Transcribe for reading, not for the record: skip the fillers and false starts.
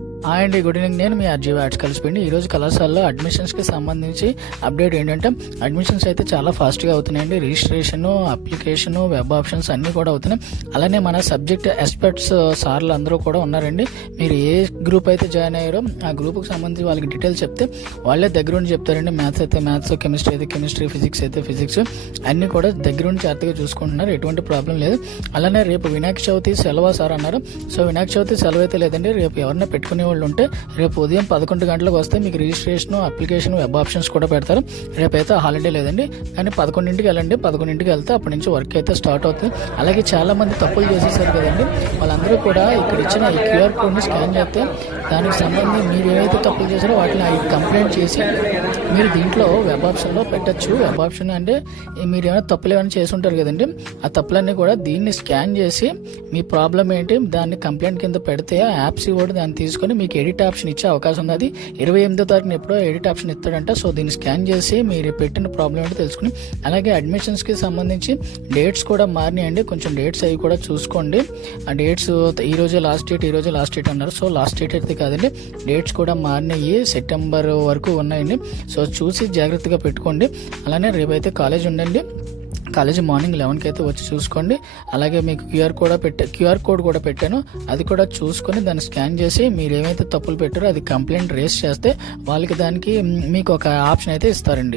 Hi అండి, good evening. నేను మీ RGV arts కలిసిపోయింది. ఈరోజు కళాశాలలో అడ్మిషన్స్కి సంబంధించి అప్డేట్ ఏంటంటే అడ్మిషన్స్ అయితే చాలా ఫాస్ట్గా అవుతున్నాయండి. రిజిస్ట్రేషన్, అప్లికేషన్, వెబ్ ఆప్షన్స్ అన్నీ కూడా అవుతున్నాయి. అలానే మన సబ్జెక్ట్ ఎక్స్పర్ట్స్ సార్లు అందరూ కూడా ఉన్నారండి. మీరు ఏ గ్రూప్ అయితే జాయిన్ అయ్యారో ఆ గ్రూప్కి సంబంధించి వాళ్ళకి డీటెయిల్స్ చెప్తే వాళ్ళే దగ్గరుండి చెప్తారండి. మ్యాథ్స్ అయితే మ్యాథ్స్, కెమిస్ట్రీ అయితే కెమిస్ట్రీ, ఫిజిక్స్ అయితే ఫిజిక్స్ అన్నీ కూడా దగ్గరుండి జాగ్రత్తగా చూసుకుంటున్నారు. ఎటువంటి ప్రాబ్లం లేదు. అలానే రేపు వినాయక చవితి సెలవు సార్ అన్నారు. సో వినాయక చవితి సెలవు అయితే లేదండి. రేపు ఎవరైనా పెట్టుకునే వాళ్ళు ఉంటే రేపు ఉదయం 11 గంటలకు వస్తే మీకు రిజిస్ట్రేషన్, అప్లికేషన్, వెబ్ ఆప్షన్స్ కూడా పెడతారు. రేపైతే హాలిడే లేదండి, కానీ 11ంటికి వెళ్ళండి. 11ంటికి వెళ్తే అప్పటి నుంచి వర్క్ అయితే స్టార్ట్ అవుతుంది. అలాగే చాలా మంది తప్పులు చేసేసారు కదండి, వాళ్ళందరూ కూడా ఇక్కడ ఇచ్చిన ఈ క్యూఆర్ కోడ్ని స్కాన్ చేస్తే దానికి సంబంధించి మీరు ఏవైతే తప్పులు చేశారో వాటిని కంప్లైంట్ చేసి మీరు దీంట్లో వెబ్ ఆప్షన్లో పెట్టచ్చు. వెబ్ ఆప్షన్ అంటే మీరు ఏమైనా తప్పులు ఏమైనా చేసి ఉంటారు కదండి, ఆ తప్పులన్నీ కూడా దీన్ని స్కాన్ చేసి మీ ప్రాబ్లం ఏంటి దాన్ని కంప్లైంట్ కింద పెడితే ఆ యాప్స్ కూడా దాన్ని తీసుకొని మీకు ఎడిట్ ఆప్షన్ ఇచ్చే అవకాశం ఉంది. అది 28వ తారీఖున ఎప్పుడో ఎడిట్ ఆప్షన్ ఇస్తాడంట. సో దీన్ని స్కాన్ చేసి మీరు పెట్టిన ప్రాబ్లం ఏంటో తెలుసుకుని, అలాగే అడ్మిషన్స్కి సంబంధించి డేట్స్ కూడా మారినాయండి. కొంచెం డేట్స్ అవి కూడా చూసుకోండి. ఆ డేట్స్ ఈ రోజే లాస్ట్ డేట్ అన్నారు. సో లాస్ట్ డేట్ అయితే కాదండి, డేట్స్ కూడా మారినాయి. సెప్టెంబర్ వరకు ఉన్నాయండి. సో చూసి జాగ్రత్తగా పెట్టుకోండి. అలానే రేపైతే కాలేజ్ ఉండండి. కాలేజీ మార్నింగ్ 11కి అయితే వచ్చి చూసుకోండి. అలాగే మీకు క్యూఆర్ కోడ్ కూడా పెట్టాను, అది కూడా చూసుకొని దాన్ని స్కాన్ చేసి మీరు ఏమైతే తప్పులు పెట్టారో అది కంప్లైంట్ రేస్ చేస్తే వాళ్ళకి దానికి మీకు ఒక ఆప్షన్ అయితే ఇస్తారండి.